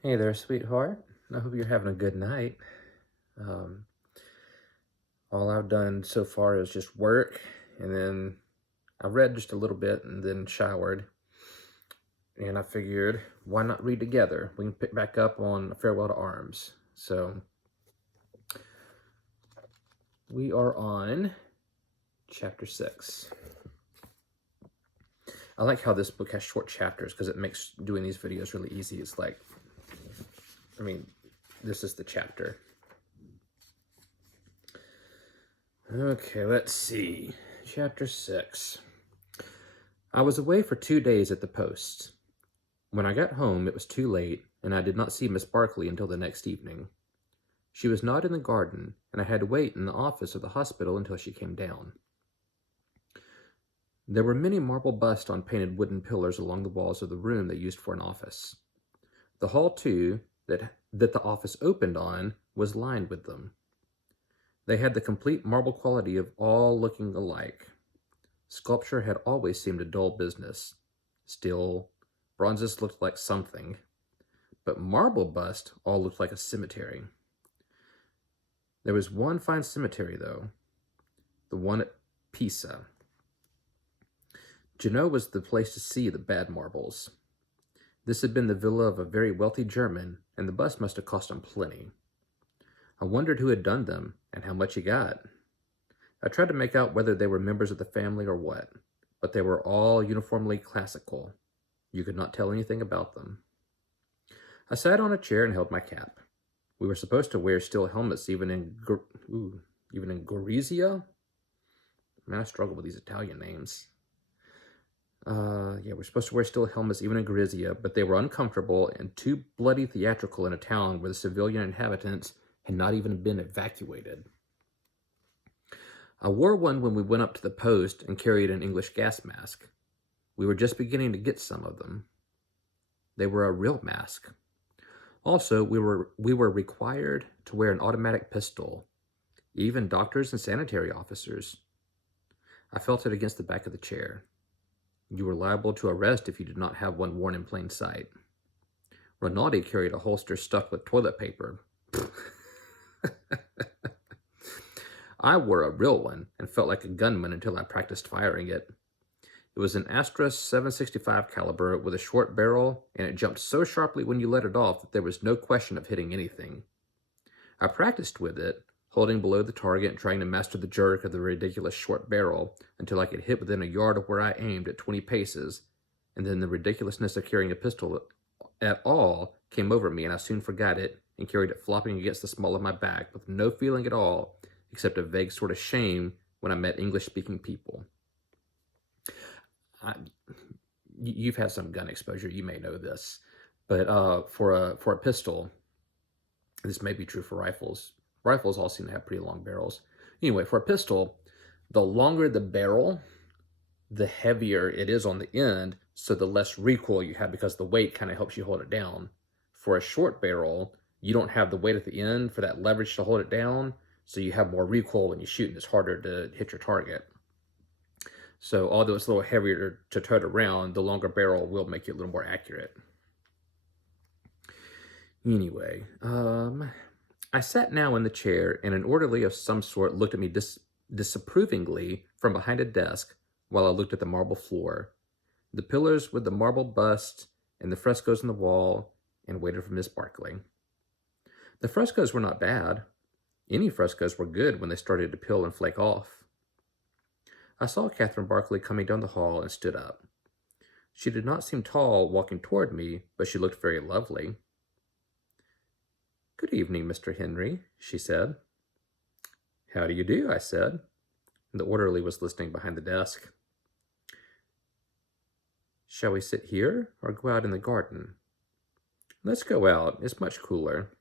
Hey there, sweetheart. I hope you're having a good night. Um, all I've done so far is just work, and then I read just a little bit and then showered. And I figured, why not read together? We can pick back up on Farewell to Arms. So we are on chapter 6. I like how this book has short chapters because it makes doing these videos really easy. It's like, this is the chapter. Okay, let's see. Chapter 6. I was away for 2 days at the post. When I got home, it was too late, and I did not see Miss Barkley until the next evening. She was not in the garden, and I had to wait in the office of the hospital until she came down. There were many marble busts on painted wooden pillars along the walls of the room they used for an office. The hall, too, that the office opened on, was lined with them. They had the complete marble quality of all looking alike. Sculpture had always seemed a dull business. Still, bronzes looked like something, but marble bust all looked like a cemetery. There was one fine cemetery, though, the one at Pisa. Genoa was the place to see the bad marbles. This had been the villa of a very wealthy German, and the bust must have cost him plenty. I wondered who had done them and how much he got. I tried to make out whether they were members of the family or what, but they were all uniformly classical. You could not tell anything about them. I sat on a chair and held my cap. We were supposed to wear steel helmets even in Gorizia? Man, I struggle with these Italian names. We're supposed to wear steel helmets even in Gorizia, but they were uncomfortable and too bloody theatrical in a town where the civilian inhabitants had not even been evacuated. I wore one when we went up to the post and carried an English gas mask. We were just beginning to get some of them. They were a real mask. Also, we were required to wear an automatic pistol, even doctors and sanitary officers. I felt it against the back of the chair. You were liable to arrest if you did not have one worn in plain sight. Rinaldi carried a holster stuffed with toilet paper. I wore a real one and felt like a gunman until I practiced firing it. It was an Astra 765 caliber with a short barrel, and it jumped so sharply when you let it off that there was no question of hitting anything. I practiced with it, holding below the target and trying to master the jerk of the ridiculous short barrel until I could hit within a yard of where I aimed at 20 paces, and then the ridiculousness of carrying a pistol at all came over me, and I soon forgot it and carried it flopping against the small of my back with no feeling at all except a vague sort of shame when I met English-speaking people. You've had some gun exposure, you may know this, but for a pistol, this may be true for rifles. Rifles all seem to have pretty long barrels. Anyway, for a pistol, the longer the barrel, the heavier it is on the end, so the less recoil you have because the weight kind of helps you hold it down. For a short barrel, you don't have the weight at the end for that leverage to hold it down, so you have more recoil when you shoot, and it's harder to hit your target. So although it's a little heavier to tote around, the longer barrel will make you a little more accurate. Anyway, I sat now in the chair, and an orderly of some sort looked at me disapprovingly from behind a desk while I looked at the marble floor, the pillars with the marble bust, and the frescoes on the wall, and waited for Miss Barkley. The frescoes were not bad. Any frescoes were good when they started to peel and flake off. I saw Catherine Barkley coming down the hall and stood up. She did not seem tall walking toward me, but she looked very lovely. "Good evening, Mr. Henry," she said. "How do you do?" I said. The orderly was listening behind the desk. "Shall we sit here or go out in the garden?" "Let's go out. It's much cooler."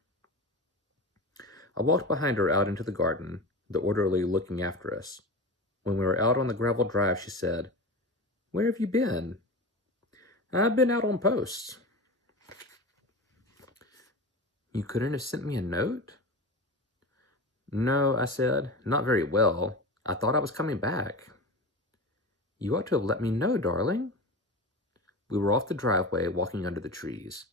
I walked behind her out into the garden, the orderly looking after us. When we were out on the gravel drive, she said, "Where have you been?" "I've been out on post." "You couldn't have sent me a note?" "No," I said, "not very well. I thought I was coming back." "You ought to have let me know, darling." We were off the driveway, walking under the trees.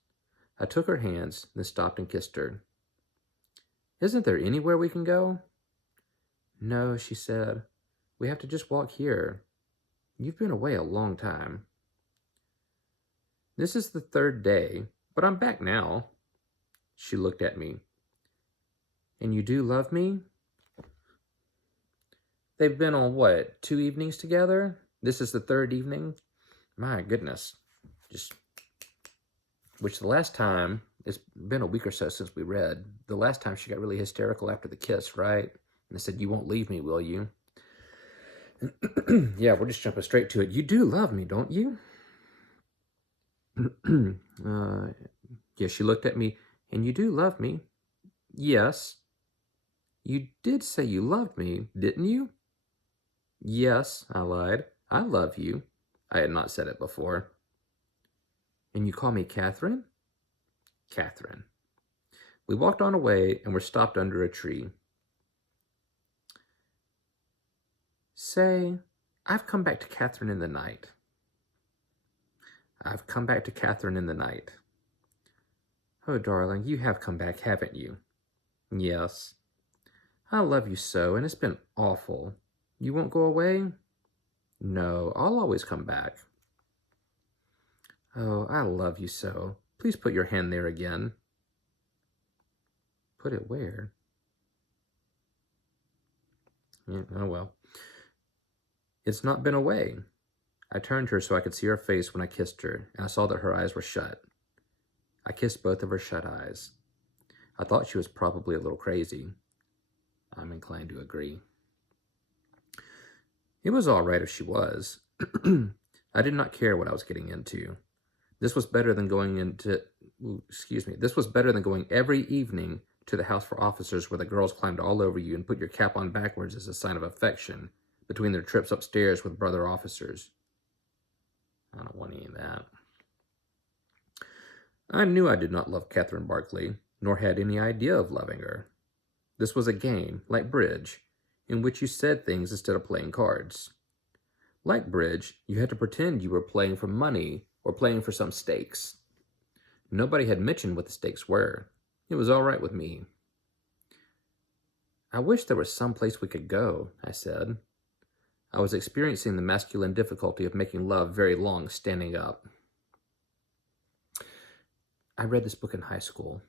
I took her hands, then stopped and kissed her. Isn't there anywhere we can go? No, she said. We have to just walk here. You've been away a long time. This is the 3rd day, but I'm back now. She looked at me. And you do love me? They've been on, 2 evenings together? This is the 3rd evening? My goodness. Which the last time, it's been a week or so since we read, the last time she got really hysterical after the kiss, right? And I said, you won't leave me, will you? Yeah, we're just jumping straight to it. You do love me, don't you? Yeah, she looked at me. And you do love me? Yes. You did say you loved me, didn't you? Yes, I lied. I love you. I had not said it before. And you call me Catherine? Catherine. We walked on away and were stopped under a tree. Say, I've come back to Catherine in the night. I've come back to Catherine in the night. Oh, darling, you have come back, haven't you? Yes. I love you so, and it's been awful. You won't go away? No, I'll always come back. Oh, I love you so. Please put your hand there again. Put it where? Yeah, oh, well. It's not been away. I turned her so I could see her face when I kissed her, and I saw that her eyes were shut. I kissed both of her shut eyes. I thought she was probably a little crazy. I'm inclined to agree. It was all right if she was. I did not care what I was getting into. This was better than going This was better than going every evening to the house for officers where the girls climbed all over you and put your cap on backwards as a sign of affection between their trips upstairs with brother officers. I don't want any of that. I knew I did not love Catherine Barkley, nor had any idea of loving her. This was a game, like bridge, in which you said things instead of playing cards. Like bridge, you had to pretend you were playing for money or playing for some stakes. Nobody had mentioned what the stakes were. It was all right with me. I wish there was some place we could go, I said. I was experiencing the masculine difficulty of making love very long standing up. I read this book in high school.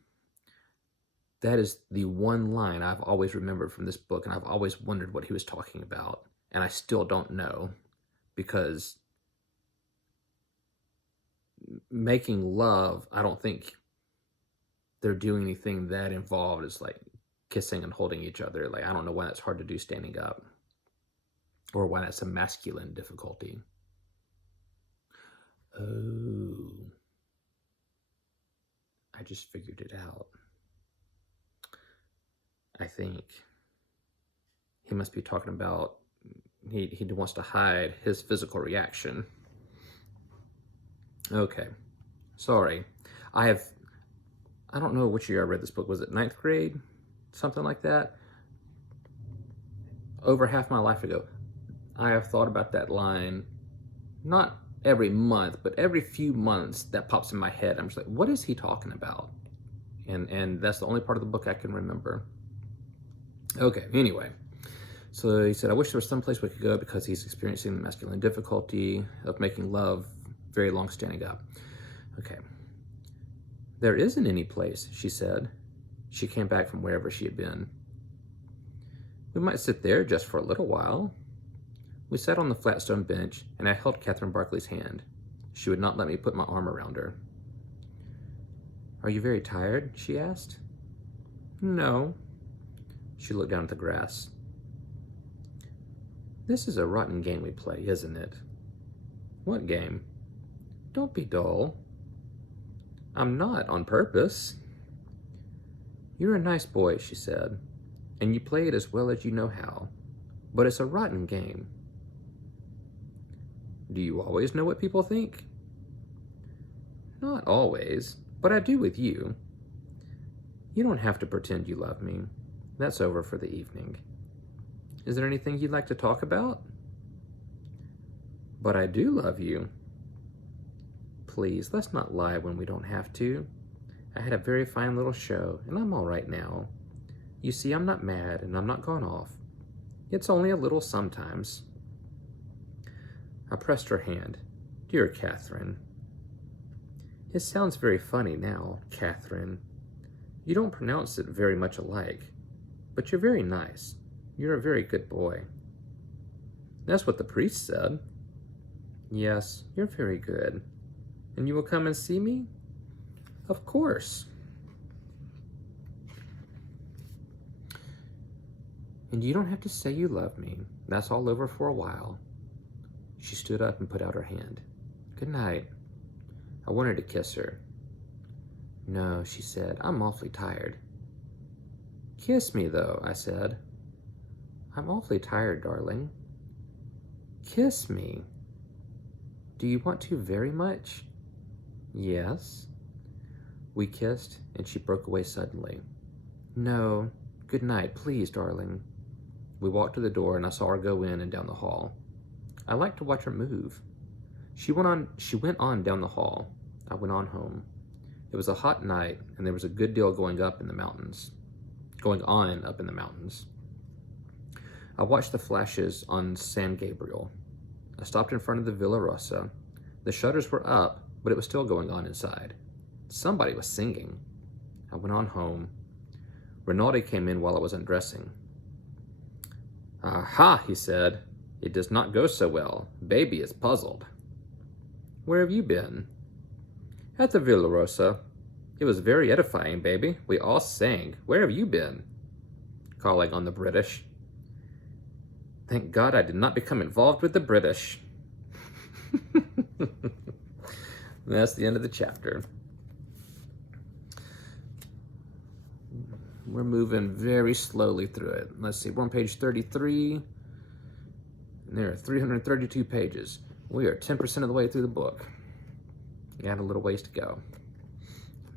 That is the one line I've always remembered from this book, and I've always wondered what he was talking about, and I still don't know, because making love, I don't think they're doing anything that involved as like kissing and holding each other. Like, I don't know why that's hard to do standing up, or why that's a masculine difficulty. Oh, I just figured it out. I think he must be talking about he wants to hide his physical reaction. Okay, sorry. I don't know which year I read this book. Was it 9th grade? Something like that? Over half my life ago. I have thought about that line, not every month, but every few months that pops in my head. I'm just like, what is he talking about? And that's the only part of the book I can remember. Okay, anyway. So he said, I wish there was some place we could go because he's experiencing the masculine difficulty of making love very long standing up. Okay. There isn't any place, she said. She came back from wherever she had been. We might sit there just for a little while. We sat on the flat stone bench, and I held Catherine Barkley's hand. She would not let me put my arm around her. Are you very tired? She asked. No. She looked down at the grass. This is a rotten game we play, isn't it? What game? Don't be dull. I'm not on purpose. You're a nice boy, she said, and you play it as well as you know how, but it's a rotten game. Do you always know what people think? Not always, but I do with you. You don't have to pretend you love me. That's over for the evening. Is there anything you'd like to talk about? But I do love you. Please, let's not lie when we don't have to. I had a very fine little show, and I'm all right now. You see, I'm not mad, and I'm not gone off. It's only a little sometimes. I pressed her hand. Dear Catherine. It sounds very funny now, Catherine. You don't pronounce it very much alike, but you're very nice. You're a very good boy. That's what the priest said. Yes, you're very good. And you will come and see me? Of course. And you don't have to say you love me. That's all over for a while. She stood up and put out her hand. Good night. I wanted to kiss her. No, she said, I'm awfully tired. Kiss me, though, I said. I'm awfully tired, darling. Kiss me. Do you want to very much? Yes. We kissed, and she broke away suddenly. No. Good night, please, darling. We walked to the door, and I saw her go in and down the hall. I liked to watch her move. She went on down the hall. I went on home. It was a hot night, and there was a good deal going on up in the mountains. I watched the flashes on San Gabriel. I stopped in front of the Villa Rosa. The shutters were up, but it was still going on inside. Somebody was singing. I went on home. Rinaldi came in while I was undressing. Aha, he said. It does not go so well. Baby is puzzled. Where have you been? At the Villa Rosa. It was very edifying, baby. We all sang. Where have you been? Calling on the British. Thank God I did not become involved with the British. That's the end of the chapter. We're moving very slowly through it. Let's see, we're on page 33. And there are 332 pages. We are 10% of the way through the book. Got a little ways to go.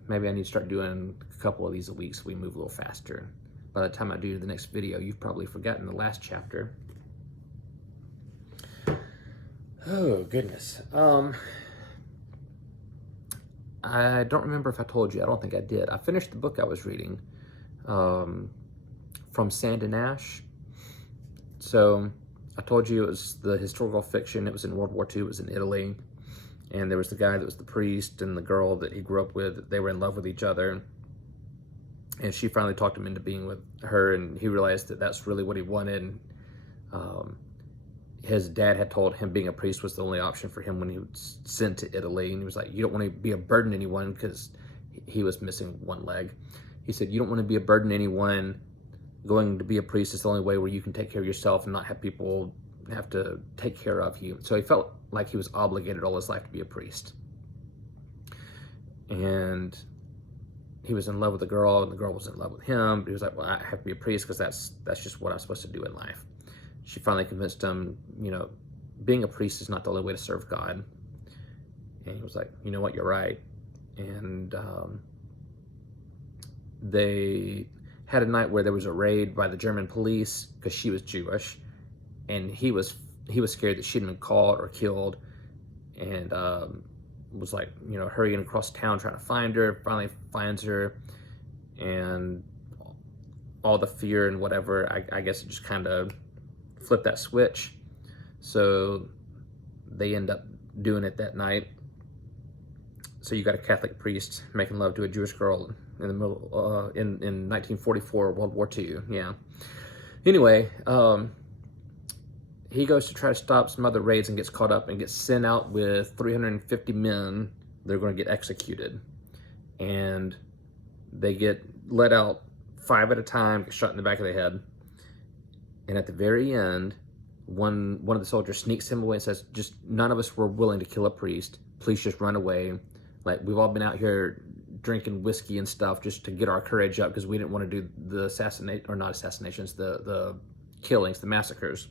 Maybe I need to start doing a couple of these a week so we move a little faster. By the time I do the next video, you've probably forgotten the last chapter. Oh, goodness. I don't remember if I told you. I don't think I did. I finished the book I was reading, From Sand and Ash. So I told you it was the historical fiction. It was in World War II. It was in Italy. And there was the guy that was the priest and the girl that he grew up with. They were in love with each other. And she finally talked him into being with her, and he realized that that's really what he wanted. His dad had told him being a priest was the only option for him when he was sent to Italy. And he was like, you don't want to be a burden to anyone, because he was missing one leg. He said, you don't want to be a burden to anyone. Going to be a priest is the only way where you can take care of yourself and not have people have to take care of you. So he felt like he was obligated all his life to be a priest. And he was in love with the girl, and the girl was in love with him. But he was like, well, I have to be a priest because that's just what I'm supposed to do in life. She finally convinced him, you know, being a priest is not the only way to serve God. And he was like, you know what, you're right. And they had a night where there was a raid by the German police because she was Jewish, and he was scared that she'd been caught or killed, and was like, you know, hurrying across town trying to find her. Finally finds her, and all the fear and whatever, I guess it just kind of flipped that switch. So they end up doing it that night. So you got a Catholic priest making love to a Jewish girl in the middle in 1944, World War II. Yeah. Anyway, he goes to try to stop some other raids and gets caught up and gets sent out with 350 men. They're going to get executed, and they get let out 5 at a time, get shot in the back of the head. And at the very end, one of the soldiers sneaks him away and says, just none of us were willing to kill a priest. Please just run away. Like, we've all been out here drinking whiskey and stuff just to get our courage up because we didn't want to do the the killings, the massacres.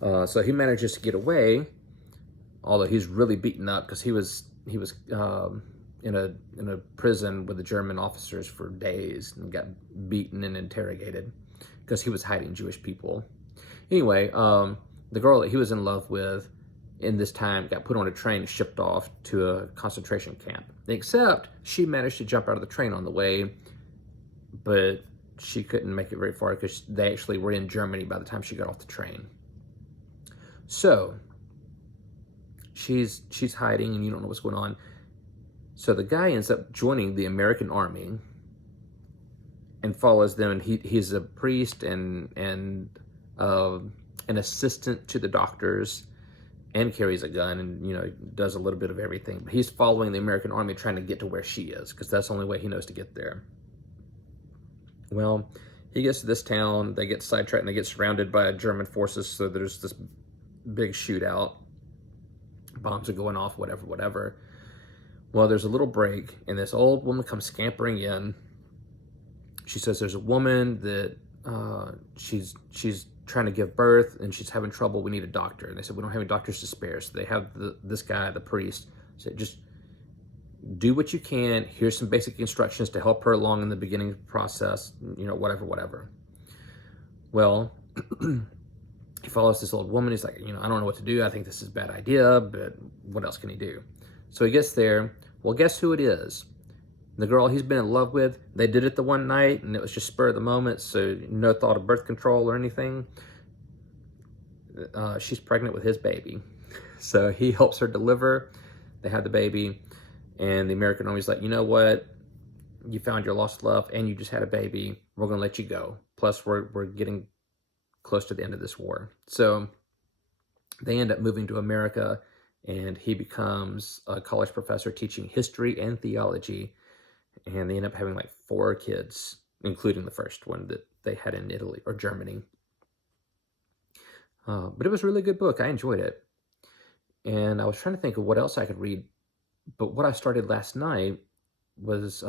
So he manages to get away, although he's really beaten up because he was in a prison with the German officers for days and got beaten and interrogated because he was hiding Jewish people. Anyway, the girl that he was in love with in this time got put on a train and shipped off to a concentration camp. Except she managed to jump out of the train on the way, but she couldn't make it very far because they actually were in Germany by the time she got off the train. So she's hiding and you don't know what's going on. So the guy ends up joining the American Army and follows them, and he's a priest and an assistant to the doctors, and carries a gun, and does a little bit of everything. But he's following the American Army, trying to get to where she is, because that's the only way he knows to get there. Well, he gets to this town, they get sidetracked, and they get surrounded by German forces, so there's this big shootout. Bombs are going off, whatever. Well, there's a little break, and this old woman comes scampering in. She says there's a woman that she's trying to give birth, and she's having trouble. We need a doctor. And they said, we don't have any doctors to spare. So they have this guy, the priest, said, just do what you can. Here's some basic instructions to help her along in the beginning process, whatever. Well, he follows this old woman. He's like, I don't know what to do. I think this is a bad idea, but what else can he do? So he gets there. Well, guess who it is? The girl he's been in love with. They did it the one night, and it was just spur of the moment, so no thought of birth control or anything. She's pregnant with his baby. So he helps her deliver. They have the baby, and the American Army's like, you know what? You found your lost love, and you just had a baby. We're going to let you go. Plus, we're getting close to the end of this war. So they end up moving to America, and he becomes a college professor teaching history and theology. And they end up having like 4 kids, including the first one that they had in Italy or Germany. But it was a really good book. I enjoyed it. And I was trying to think of what else I could read. But what I started last night was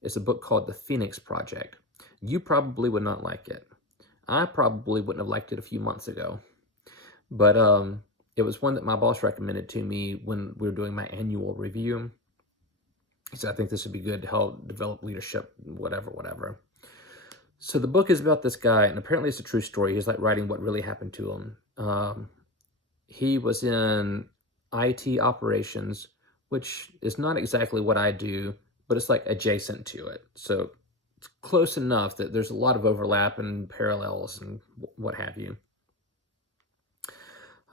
it's a book called The Phoenix Project. You probably would not like it. I probably wouldn't have liked it a few months ago. But it was one that my boss recommended to me when we were doing my annual review. He said, I think this would be good to help develop leadership, whatever. So the book is about this guy, and apparently it's a true story. He's like writing what really happened to him. He was in IT operations, which is not exactly what I do, but it's like adjacent to it. So it's close enough that there's a lot of overlap and parallels and what have you.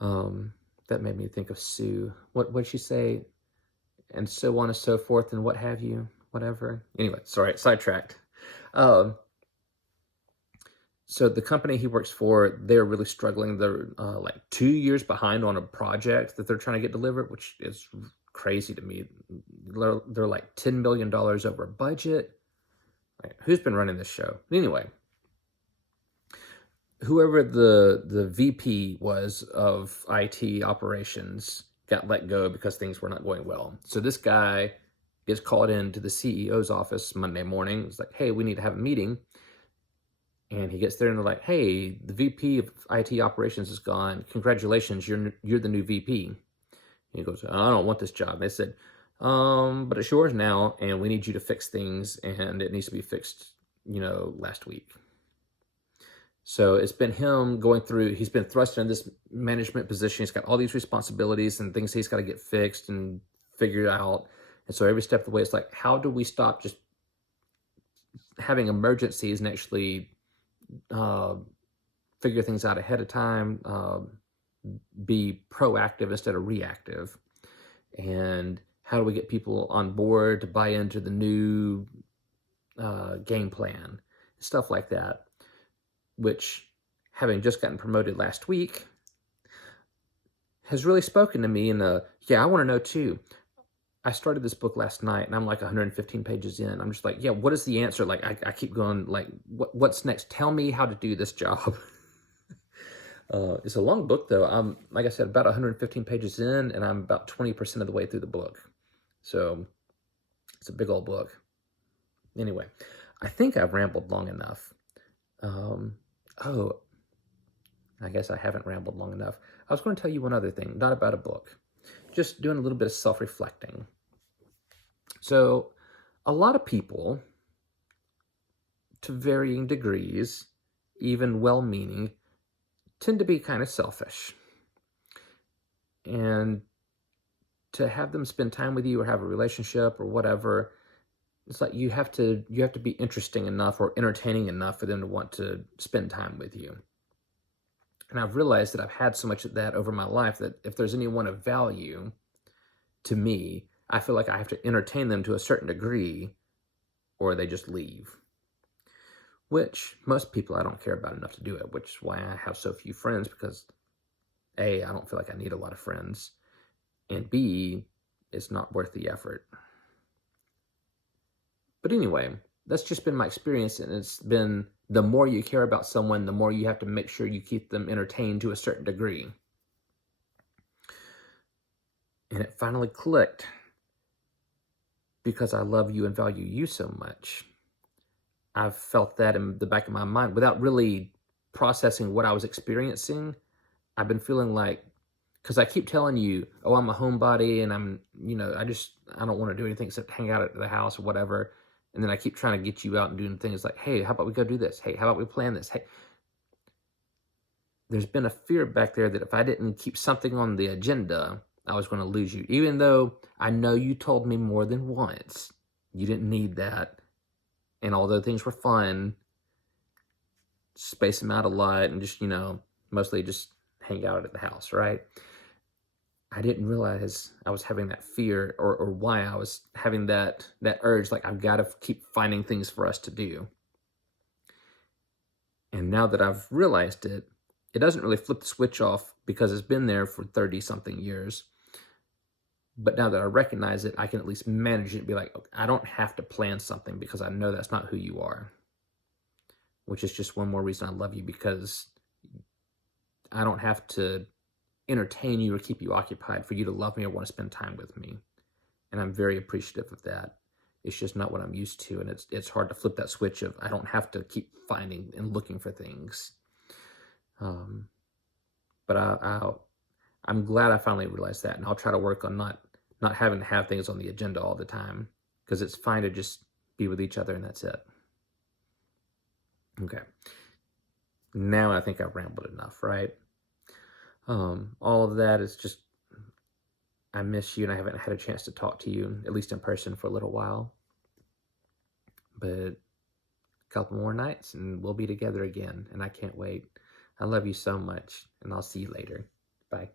That made me think of Sue. What did she say? And so on and so forth, and what have you, whatever. Anyway, sorry, sidetracked. So the company he works for, they're really struggling. They're like 2 years behind on a project that they're trying to get delivered, which is crazy to me. They're like $10 million over budget. Right, who's been running this show? Anyway, whoever the VP was of IT operations got let go because things were not going well. So this guy gets called into the CEO's office Monday morning. It's like, hey, we need to have a meeting. And he gets there and they're like, hey, the VP of IT operations is gone. Congratulations, you're the new VP. And he goes, I don't want this job. And they said, but it's yours now, and we need you to fix things, and it needs to be fixed, last week. So it's been him going through, he's been thrust in this management position. He's got all these responsibilities and things he's got to get fixed and figured out. And so every step of the way, it's like, how do we stop just having emergencies and actually figure things out ahead of time, be proactive instead of reactive? And how do we get people on board to buy into the new game plan? Stuff like that. Which, having just gotten promoted last week, has really spoken to me. And I want to know too. I started this book last night, and I'm like 115 pages in. I'm just like, yeah, what is the answer? Like, I keep going, like, what's next? Tell me how to do this job. It's a long book, though. I'm, like I said, about 115 pages in, and I'm about 20% of the way through the book. So it's a big old book. Anyway, I think I've rambled long enough. I guess I haven't rambled long enough. I was going to tell you one other thing, not about a book, just doing a little bit of self-reflecting. So a lot of people, to varying degrees, even well-meaning, tend to be kind of selfish. And to have them spend time with you or have a relationship or whatever, it's like you have to be interesting enough or entertaining enough for them to want to spend time with you. And I've realized that I've had so much of that over my life that if there's anyone of value to me, I feel like I have to entertain them to a certain degree or they just leave. Which most people I don't care about enough to do it, which is why I have so few friends, because A, I don't feel like I need a lot of friends, and B, it's not worth the effort. But anyway, that's just been my experience, and it's been the more you care about someone, the more you have to make sure you keep them entertained to a certain degree. And it finally clicked because I love you and value you so much. I've felt that in the back of my mind without really processing what I was experiencing. I've been feeling like, because I keep telling you, oh, I'm a homebody and I'm, I don't want to do anything except hang out at the house or whatever. And then I keep trying to get you out and doing things like, hey, how about we go do this? Hey, how about we plan this? Hey, there's been a fear back there that if I didn't keep something on the agenda, I was going to lose you. Even though I know you told me more than once you didn't need that. And although things were fun, space them out a lot and just, mostly just hang out at the house, right? I didn't realize I was having that fear or why I was having that urge, like I've got to keep finding things for us to do. And now that I've realized it, it doesn't really flip the switch off because it's been there for 30-something years. But now that I recognize it, I can at least manage it and be like, okay, I don't have to plan something because I know that's not who you are. Which is just one more reason I love you, because I don't have to entertain you or keep you occupied for you to love me or want to spend time with me. And I'm very appreciative of that. It's just not what I'm used to, and it's hard to flip that switch of I don't have to keep finding and looking for things. But I'm glad I finally realized that, and I'll try to work on not having to have things on the agenda all the time, because it's fine to just be with each other and that's it. Okay. Now I think I've rambled enough, right? All of that is just, I miss you and I haven't had a chance to talk to you, at least in person, for a little while. But a couple more nights and we'll be together again, and I can't wait. I love you so much, and I'll see you later. Bye.